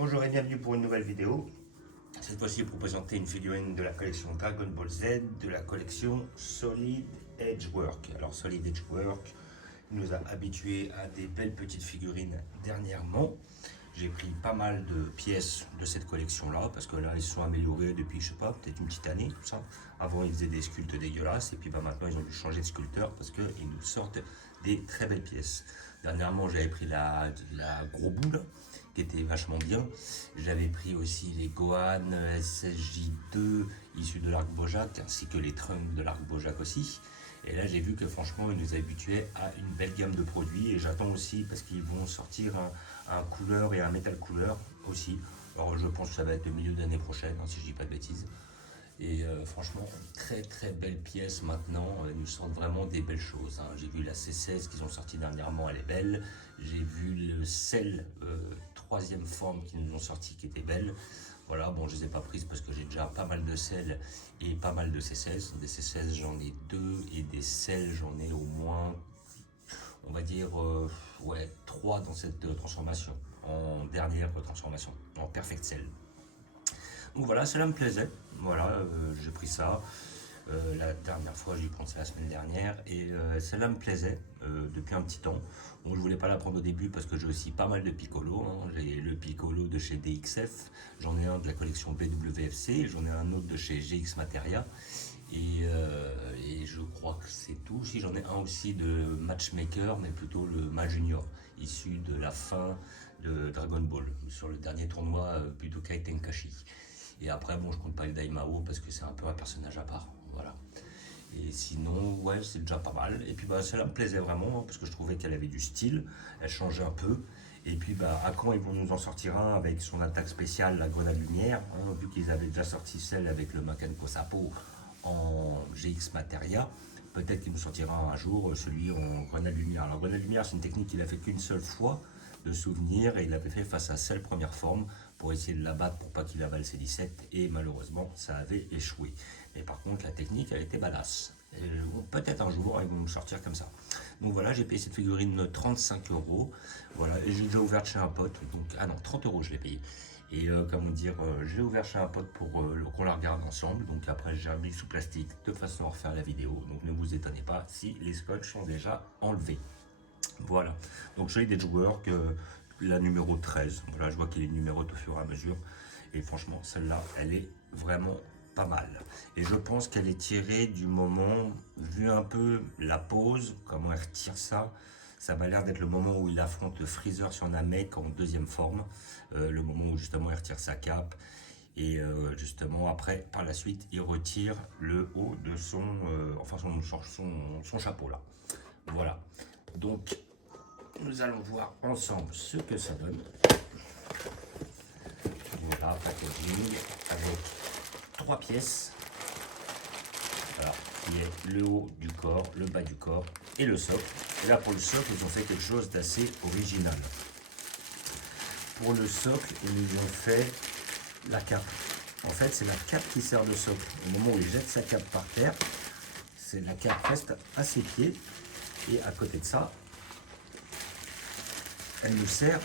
Bonjour et bienvenue pour une nouvelle vidéo. Cette fois-ci pour présenter une figurine de la collection Dragon Ball Z, de la collection Solid Edgework. Alors Solid Edgework nous a habitués à des belles petites figurines dernièrement. J'ai pris pas mal de pièces de cette collection-là, parce que là, ils se sont améliorés depuis, je sais pas, peut-être une petite année, tout ça. Avant, ils faisaient des sculptes dégueulasses, et puis maintenant, ils ont dû changer de sculpteur, parce qu'ils nous sortent des très belles pièces. Dernièrement, j'avais pris la gros boule, qui était vachement bien. J'avais pris aussi les Gohan SSJ2, issus de l'arc Bojack, ainsi que les Trunks de l'arc Bojack aussi. Et là, j'ai vu que franchement, ils nous habituaient à une belle gamme de produits. Et j'attends aussi, parce qu'ils vont sortir un couleur et un métal couleur aussi. Alors, je pense que ça va être le milieu d'année prochaine, hein, si je dis pas de bêtises. Et franchement, très belle pièce maintenant. Ils nous sortent vraiment des belles choses, hein. J'ai vu la C16 qu'ils ont sorti dernièrement, elle est belle. J'ai vu le Cell troisième forme qu'ils nous ont sorti qui était belle. Voilà, bon, je les ai pas prises parce que j'ai déjà pas mal de Cell et pas mal de C16. Des C16, j'en ai 2 et des Cell, j'en ai au moins, on va dire, ouais, 3 dans cette transformation, en dernière transformation, en Perfect Cell. Donc voilà, cela me plaisait. Voilà, j'ai pris ça. La dernière fois, j'ai pris ça la semaine dernière et celle-là me plaisait depuis un petit temps. Bon, je voulais pas la prendre au début parce que j'ai aussi pas mal de Piccolo, hein. J'ai le Piccolo de chez DXF, j'en ai un de la collection BWFC, j'en ai un autre de chez GX Materia et je crois que c'est tout. Si j'en ai un aussi de Matchmaker, mais plutôt le Ma Junior, issu de la fin de Dragon Ball, sur le dernier tournoi Budokai Tenkaichi. Et après, bon, je compte pas le Daimao parce que c'est un peu un personnage à part. Voilà. Et sinon, ouais, c'est déjà pas mal. Et puis, bah, celle-là me plaisait vraiment, hein, parce que je trouvais qu'elle avait du style. Elle changeait un peu. Et puis, bah, à quand ils vont nous en sortir un avec son attaque spéciale, la grenade lumière, hein, vu qu'ils avaient déjà sorti celle avec le Makenko Sapo en GX Materia. Peut-être qu'il nous sortira un jour celui en grenade lumière. Alors, grenade lumière, c'est une technique qu'il a fait qu'une seule fois de souvenir, et il l'avait fait face à celle première forme pour essayer de l'abattre pour pas qu'il avale ses 17, et malheureusement ça avait échoué. Mais par contre la technique elle était badass. Peut-être un jour ils vont nous sortir comme ça. Donc voilà, j'ai payé cette figurine 35 €. Voilà, et j'ai déjà ouvert chez un pote, donc ah non, 30 € je l'ai payé. Et comment dire, j'ai ouvert chez un pote pour qu'on la regarde ensemble. Donc après j'ai remis sous plastique de façon à refaire la vidéo. Donc ne vous étonnez pas si les scotch sont déjà enlevés. Voilà, donc Solid Edgework, la numéro 13. Voilà, je vois qu'il est numéroté au fur et à mesure. Et franchement, celle-là, elle est vraiment pas mal. Et je pense qu'elle est tirée du moment, vu un peu la pose, comment elle retire ça. Ça m'a l'air d'être le moment où il affronte le Freezer sur Namek en deuxième forme. Le moment où justement il retire sa cape. Et justement après, par la suite, il retire le haut de son, enfin son chapeau là. Voilà. Donc, nous allons voir ensemble ce que ça donne. Voilà, packaging avec 3 pièces. Alors, qui est le haut du corps, le bas du corps et le socle. Et là, pour le socle, ils ont fait quelque chose d'assez original. Pour le socle, ils nous ont fait la cape. En fait, c'est la cape qui sert de socle. Au moment où il jette sa cape par terre, c'est la cape reste à ses pieds. Et à côté de ça, elle nous sert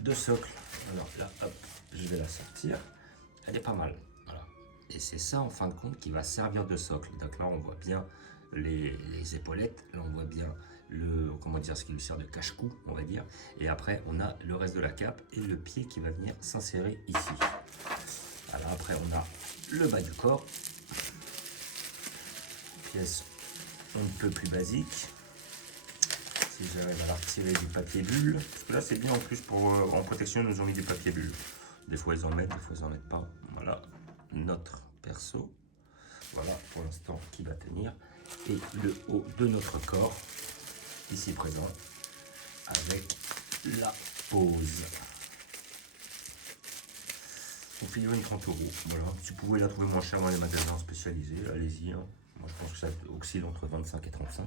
de socle. Alors là, hop, je vais la sortir. Elle est pas mal. Voilà. Et c'est ça, en fin de compte, qui va servir de socle. Donc là, on voit bien les épaulettes. Là, on voit bien le, comment dire, ce qui lui sert de cache-cou, on va dire. Et après, on a le reste de la cape et le pied qui va venir s'insérer ici. Alors après, on a le bas du corps. Pièce un peu plus basique. Si j'arrive à la retirer du papier bulle, parce que là c'est bien en plus pour en protection, ils nous ont mis du papier bulle. Des fois ils en mettent, des fois ils en mettent pas. Voilà notre perso. Voilà pour l'instant qui va tenir. Et le haut de notre corps, ici présent, avec la pose. On figurine 30 €. Voilà. Si vous pouvez la trouver moins cher dans les magasins spécialisés, allez-y, hein. Moi je pense que ça oscille entre 25 et 35.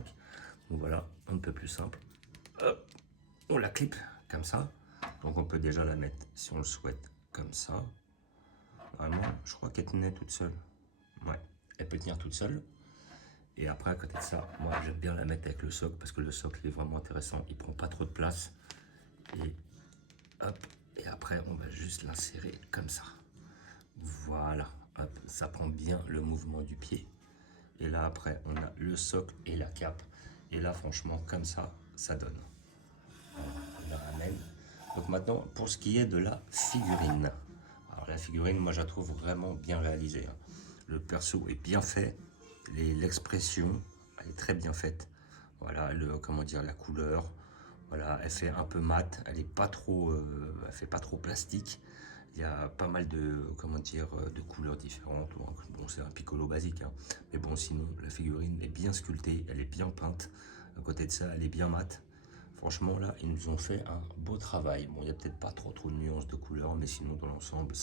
Donc voilà, un peu plus simple. Hop, on la clip comme ça. Donc on peut déjà la mettre, si on le souhaite, comme ça. Vraiment, je crois qu'elle tenait toute seule. Ouais, elle peut tenir toute seule. Et après, à côté de ça, moi j'aime bien la mettre avec le socle parce que le socle est vraiment intéressant. Il prend pas trop de place. Et hop, et après après, on va juste l'insérer comme ça. Voilà, hop, ça prend bien le mouvement du pied. Et là, après, on a le socle et la cape. Et là, franchement, comme ça, ça donne. On la ramène. Donc maintenant, pour ce qui est de la figurine. Alors la figurine, moi, je la trouve vraiment bien réalisée. Le perso est bien fait. L'expression, elle est très bien faite. Voilà, comment dire, la couleur. Voilà, elle fait un peu mat. Elle est pas trop, elle fait pas trop plastique. Il y a pas mal de, comment dire, de couleurs différentes. Bon, c'est un piccolo basique, hein. Mais bon, sinon, la figurine est bien sculptée, elle est bien peinte. À côté de ça, elle est bien mate. Franchement, là, ils nous ont fait un beau travail. Bon, il n'y a peut-être pas trop de nuances de couleurs, mais sinon, dans l'ensemble,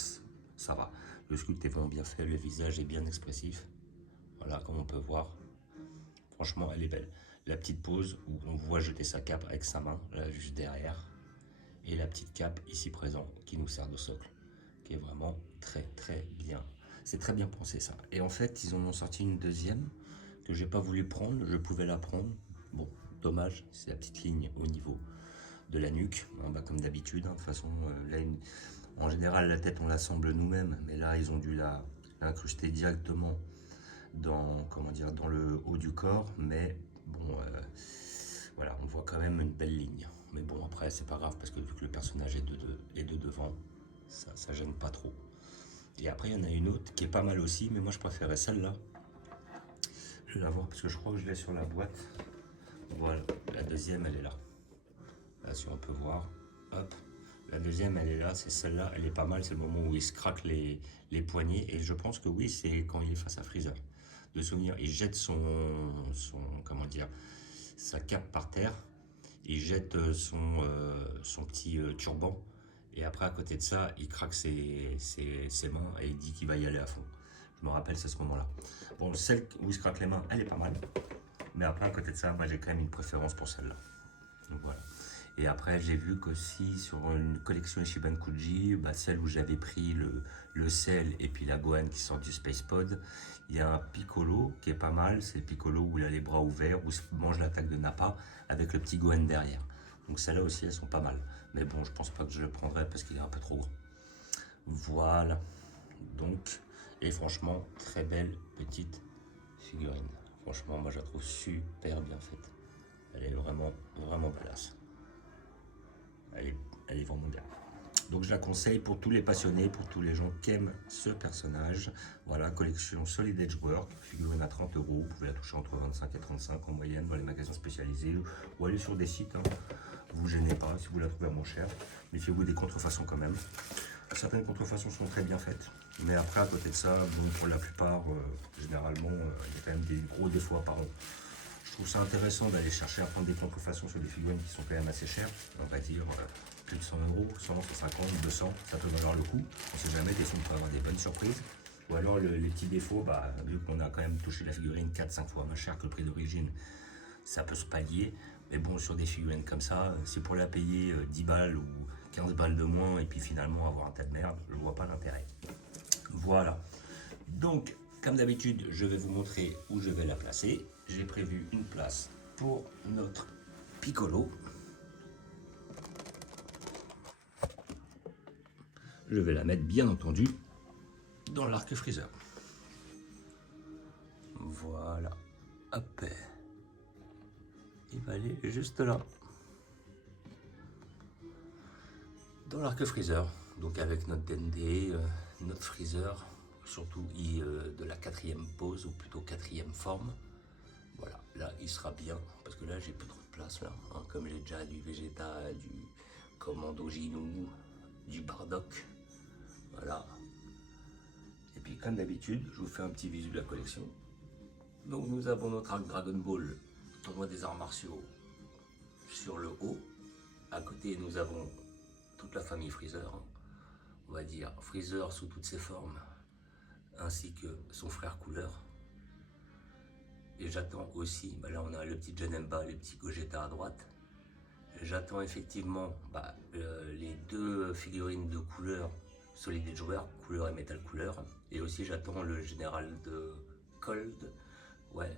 ça va. Le sculpte est vraiment bien fait, le visage est bien expressif. Voilà, comme on peut voir. Franchement, elle est belle. La petite pose où on voit jeter sa cape avec sa main, là, juste derrière. Et la petite cape ici présent qui nous sert de socle, qui est vraiment très très bien. C'est très bien pensé ça. Et en fait, ils en ont sorti une deuxième que j'ai pas voulu prendre. Je pouvais la prendre. Bon, dommage, c'est la petite ligne au niveau de la nuque. Bah, comme d'habitude, hein. De toute façon, là, en général, la tête, on l'assemble nous-mêmes. Mais là, ils ont dû l'incruster directement dans, comment dire, dans le haut du corps. Mais bon, voilà, on voit quand même une belle ligne. Mais bon, après, c'est pas grave parce que vu que le personnage est de devant, ça gêne pas trop. Et après, il y en a une autre qui est pas mal aussi, mais moi je préférais celle-là. Je vais la voir parce que je crois que je l'ai sur la boîte. Voilà, la deuxième, elle est là. Là, si on peut voir, hop. La deuxième, elle est là, c'est celle-là, elle est pas mal. C'est le moment où il se craque les poignets. Et je pense que oui, c'est quand il est face à Freezer. De souvenir, il jette comment dire, sa cape par terre. Il jette son petit turban. Et après, à côté de ça, il craque ses mains et il dit qu'il va y aller à fond. Je me rappelle, c'est ce moment-là. Bon, celle où il se craque les mains, elle est pas mal. Mais après, à côté de ça, moi, j'ai quand même une préférence pour celle-là. Donc voilà. Et après, j'ai vu qu'aussi sur une collection Ichiban Kuji, bah, celle où j'avais pris le sel et puis la Gohan qui sort du Space Pod, il y a un Piccolo qui est pas mal. C'est le Piccolo où il a les bras ouverts, où il mange l'attaque de Nappa avec le petit Gohan derrière. Donc celles-là aussi, elles sont pas mal. Mais bon, je pense pas que je le prendrai parce qu'il est un peu trop grand. Voilà. Donc, et franchement, très belle petite figurine. Franchement, moi je la trouve super bien faite. Elle est vraiment, vraiment badass. Elle est vraiment bien. Donc je la conseille pour tous les passionnés, pour tous les gens qui aiment ce personnage. Voilà, collection Solid Edgework, figurine à 30 €. Vous pouvez la toucher entre 25 et 35 en moyenne dans les magasins spécialisés ou aller sur des sites. Hein. Vous gênez pas si vous la trouvez à moins cher. Méfiez-vous des contrefaçons quand même. Certaines contrefaçons sont très bien faites. Mais après, à côté de ça, bon, pour la plupart, généralement, il y a quand même des gros défauts apparents. Je trouve ça intéressant d'aller chercher à prendre des contrefaçons sur des figurines qui sont quand même assez chères. On va dire plus de 100 €, 100, 150, 200, ça peut valoir le coup. On sait jamais, des fois on peut avoir des bonnes surprises. Ou alors les petits défauts, bah, vu qu'on a quand même touché la figurine 4-5 fois moins cher que le prix d'origine, ça peut se pallier. Mais bon, sur des figurines comme ça, c'est pour la payer 10 balles ou 15 balles de moins et puis finalement avoir un tas de merde, je ne vois pas l'intérêt. Voilà. Donc, comme d'habitude, je vais vous montrer où je vais la placer. J'ai prévu une place pour notre Piccolo. Je vais la mettre, bien entendu, dans l'arc Freezer. Voilà. Hop. Il va aller juste là. Dans l'arc Freezer. Donc avec notre Dende, notre Freezer, surtout de la 4e pose, ou plutôt 4e forme. Voilà, là il sera bien, parce que là j'ai plus trop de place là, hein, comme j'ai déjà du Vegeta, du Commando Ginou, du Bardock. Voilà. Et puis comme d'habitude, je vous fais un petit visu de la collection. Donc nous avons notre arc Dragon Ball, tournoi des arts martiaux, sur le haut. À côté nous avons toute la famille Freezer, hein. On va dire Freezer sous toutes ses formes, ainsi que son frère couleur. Et j'attends aussi, bah là on a le petit Janemba, le petit Gogeta à droite. J'attends effectivement les deux figurines de couleur Solid Edgework, couleur et métal couleur. Et aussi j'attends le général de Cold, ouais,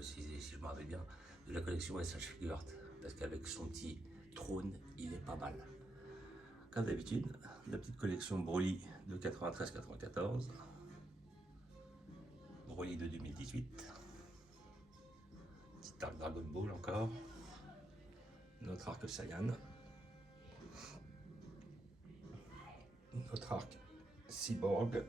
si je me rappelle bien, de la collection SH Figuart. Parce qu'avec son petit trône, il est pas mal. Comme d'habitude, la petite collection Broly de 93-94. Broly de 2018. Petit arc Dragon Ball encore. Notre arc Saiyan. Notre arc Cyborg.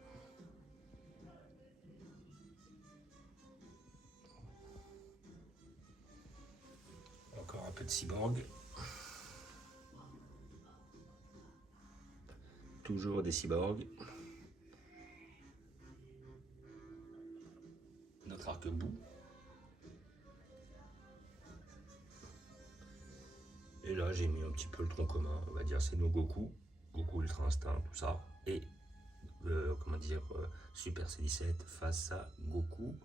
Encore un peu de Cyborg. Toujours des cyborgs. Notre arc-bout. Et là, j'ai mis un petit peu le tronc commun, on va dire, c'est nos Goku. Goku Ultra Instinct, tout ça. Et, Super C17 face à Goku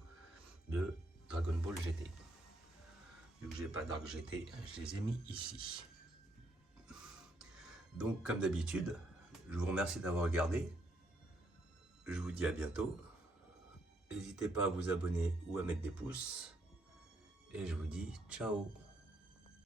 de Dragon Ball GT. Vu que j'ai pas d'arc GT, je les ai mis ici. Donc, comme d'habitude, je vous remercie d'avoir regardé. Je vous dis à bientôt. N'hésitez pas à vous abonner ou à mettre des pouces. Et je vous dis ciao.